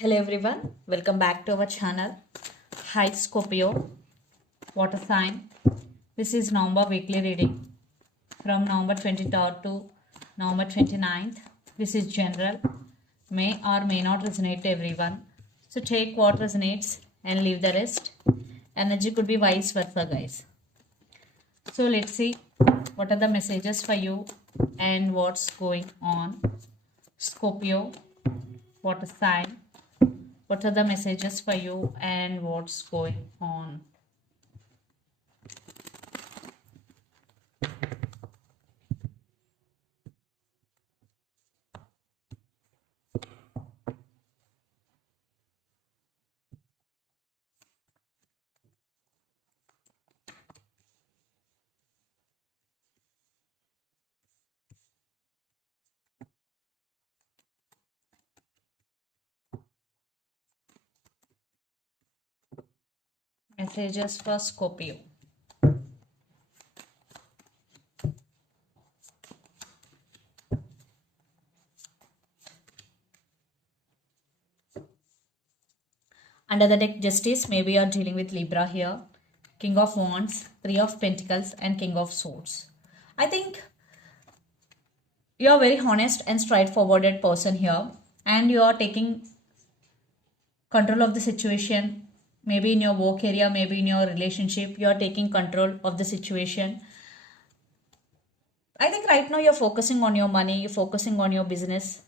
Hello everyone, welcome back to our channel. Hi Scorpio, water sign. This is November weekly reading from November 23rd to November 29th. This is general, may or may not resonate to everyone. So take what resonates and leave the rest. Energy could be vice versa, guys. So let's see what are the messages for you and what's going on. Scorpio, water sign. What are the messages for you and what's going on? Messages for Scorpio. Under the deck Justice, maybe you're dealing with Libra here. King of Wands, Three of Pentacles and King of Swords. I think you're a very honest and straightforward person here and you are taking control of the situation. Maybe in your work area, maybe in your relationship, you are taking control of the situation. I think right now you're focusing on your money, you're focusing on your business.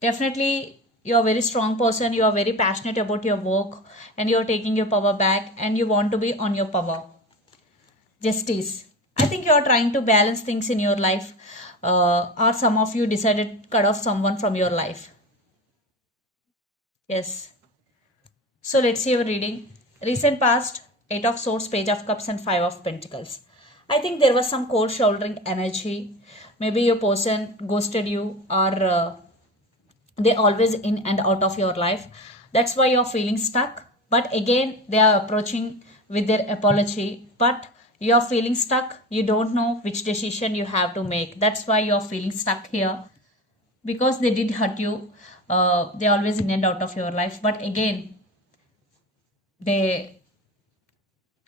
Definitely, you're a very strong person, you are very passionate about your work and you're taking your power back and you want to be on your power. Justice. I think you're trying to balance things in your life or some of you decided to cut off someone from your life. Yes. So let's see your reading. Recent past, 8 of Swords, Page of Cups and 5 of Pentacles. I think there was some cold shouldering energy. Maybe your person ghosted you or they always in and out of your life. That's why you're feeling stuck. But again, they are approaching with their apology. But you're feeling stuck. You don't know which decision you have to make. That's why you're feeling stuck here. Because they did hurt you. They always in and out of your life. But again, they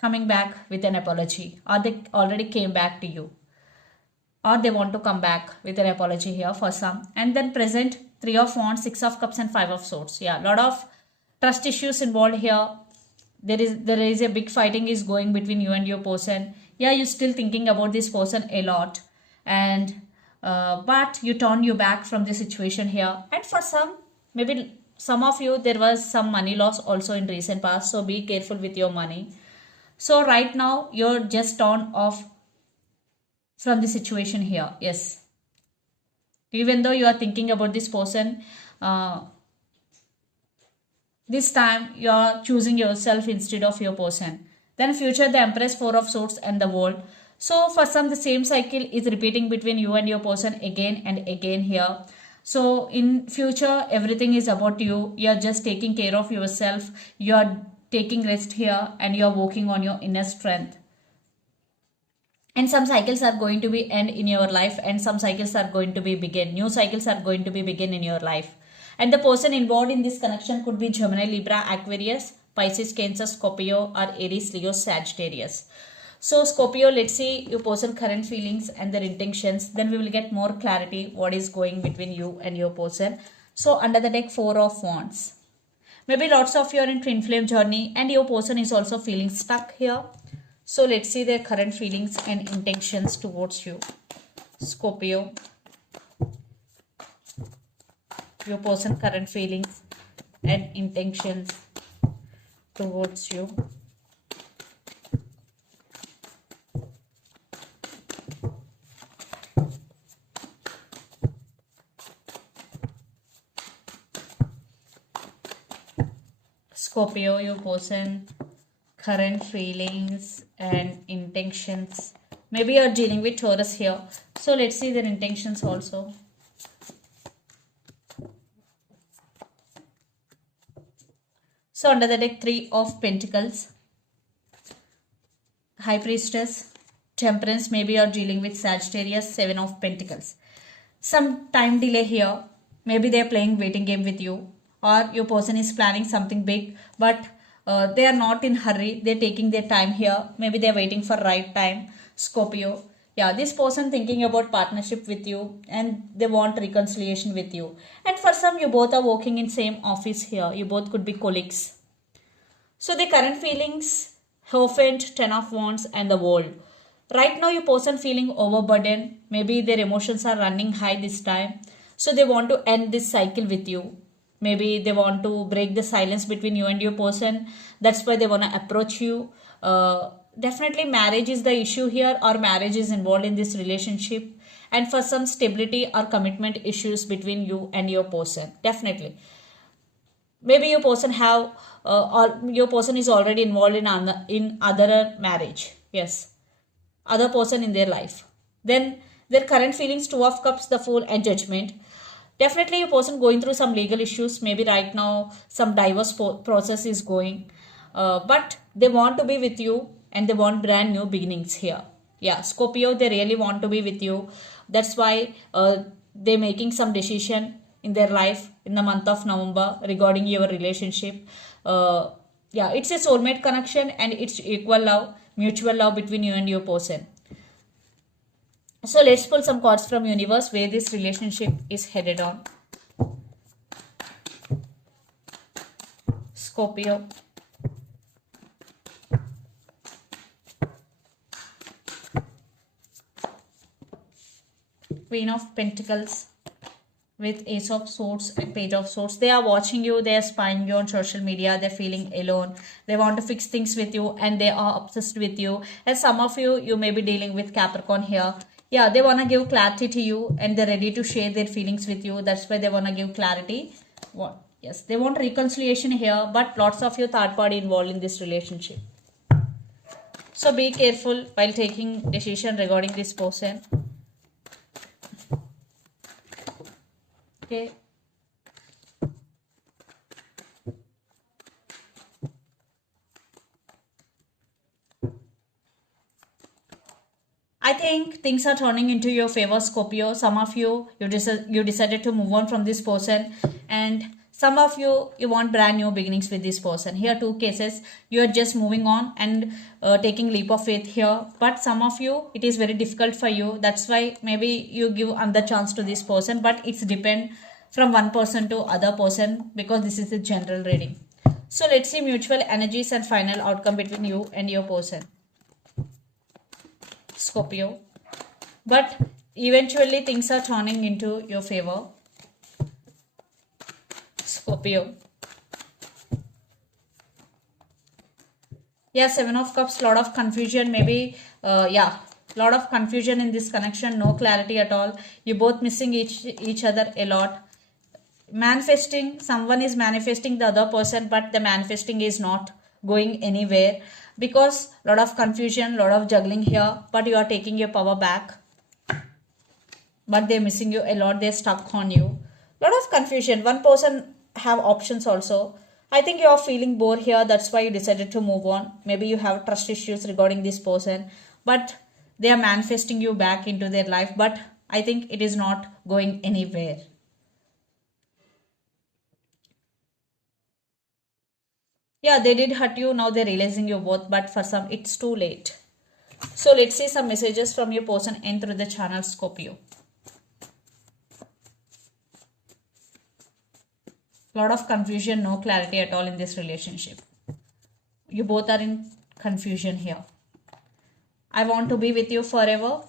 coming back with an apology or they already came back to you or they want to come back with an apology here for some. And then present, 3 of Wands, 6 of Cups and 5 of Swords. Yeah, a lot of trust issues involved here. There is a big fighting is going between you and your person. Yeah, you're still thinking about this person a lot and but you turn your back from the situation here. And for some, maybe some of you, there was some money loss also in recent past, so be careful with your money. So right now you're just turned off from the situation here. Yes, even though you are thinking about this person, this time you are choosing yourself instead of your person. Then future, the Empress, 4 of Swords and the World. So for some, the same cycle is repeating between you and your person again and again here. So in future, everything is about you. You are just taking care of yourself. You are taking rest here and you are working on your inner strength. And some cycles are going to be end in your life and some cycles are going to be begin. New cycles are going to be begin in your life. And the person involved in this connection could be Gemini, Libra, Aquarius, Pisces, Cancer, Scorpio or Aries, Leo, Sagittarius. So Scorpio, let's see your person current feelings and their intentions. Then we will get more clarity what is going between you and your person. So under the deck, 4 of Wands. Maybe lots of you are in twin flame journey and your person is also feeling stuck here. So let's see their current feelings and intentions towards you. Scorpio. Your person current feelings and intentions towards you. Scorpio, your person current feelings and intentions. Maybe you're dealing with Taurus here. So let's see their intentions also. So under the deck, 3 of Pentacles, High Priestess, Temperance. Maybe you're dealing with Sagittarius, 7 of Pentacles. Some time delay here. Maybe they're playing waiting game with you or your person is planning something big, but they are not in hurry. They're taking their time here. Maybe they're waiting for right time. Scorpio. Yeah, this person thinking about partnership with you and they want reconciliation with you. And for some, you both are working in same office here. You both could be colleagues. So the current feelings, Hierophant, Ten of Wands and the World. Right now your person feeling overburdened. Maybe their emotions are running high this time. So they want to end this cycle with you. Maybe they want to break the silence between you and your person. That's why they want to approach you. Definitely marriage is the issue here, or marriage is involved in this relationship. And for some stability or commitment issues between you and your person. Definitely. Maybe your person have or your person is already involved in other marriage. Yes, other person in their life. Then their current feelings, Two of Cups, the Fool and Judgment. Definitely your person going through some legal issues. Maybe right now some divorce process is going. But they want to be with you and they want brand new beginnings here. Yeah, Scorpio, they really want to be with you. That's why they're making some decision in their life in the month of November regarding your relationship. Yeah, it's a soulmate connection and it's equal love, mutual love between you and your person. So let's pull some cards from universe where this relationship is headed on. Scorpio. Queen of Pentacles with Ace of Swords and Page of Swords. They are watching you, they are spying you on social media, they're feeling alone, they want to fix things with you and they are obsessed with you. And some of you, you may be dealing with Capricorn here. Yeah, they want to give clarity to you and they're ready to share their feelings with you. That's why they want to give clarity. What? Yes, they want reconciliation here, but lots of your third party involved in this relationship. So be careful while taking decision regarding this person. Okay. I think things are turning into your favor, Scorpio. Some of you, you decided to move on from this person, and some of you, you want brand new beginnings with this person. Here, two cases, you are just moving on and taking leap of faith here. But some of you, it is very difficult for you. That's why maybe you give another chance to this person. But it's depend from one person to other person because this is a general reading. So let's see mutual energies and final outcome between you and your person, Scorpio. But eventually things are turning into your favor, Scorpio. Yeah, Seven of Cups, lot of confusion. Maybe, yeah, lot of confusion in this connection. No clarity at all. You both missing each other a lot. Manifesting, someone is manifesting the other person, but the manifesting is not going anywhere because lot of confusion, lot of juggling here, but you are taking your power back, but they're missing you a lot. They're stuck on you. Lot of confusion. One person have options also. I think you are feeling bored here. That's why you decided to move on. Maybe you have trust issues regarding this person, but they are manifesting you back into their life, but I think it is not going anywhere. Yeah, they did hurt you. Now they're realizing your worth, but for some, it's too late. So let's see some messages from your person in through the channel, Scorpio. Lot of confusion, no clarity at all in this relationship. You both are in confusion here. I want to be with you forever.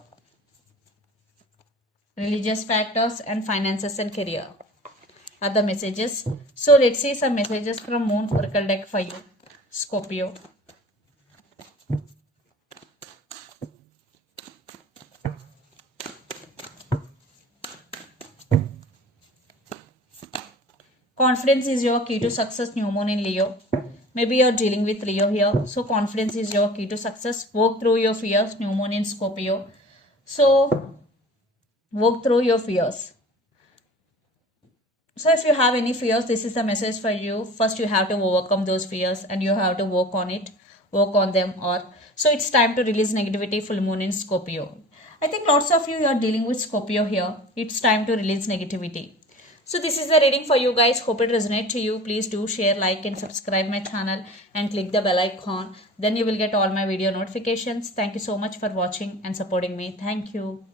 Religious factors and finances and career are the messages. So let's see some messages from Moon Oracle deck for you, Scorpio. Confidence is your key to success, new moon in Leo. Maybe you're dealing with Leo here. So confidence is your key to success. Work through your fears, new moon in Scorpio. So work through your fears. So if you have any fears, this is the message for you. First, you have to overcome those fears and you have to work on it, work on them. Or so it's time to release negativity, full moon in Scorpio. I think lots of you are dealing with Scorpio here. It's time to release negativity. So this is the reading for you guys. Hope it resonates to you. Please do share, like and subscribe my channel and click the bell icon. Then you will get all my video notifications. Thank you so much for watching and supporting me. Thank you.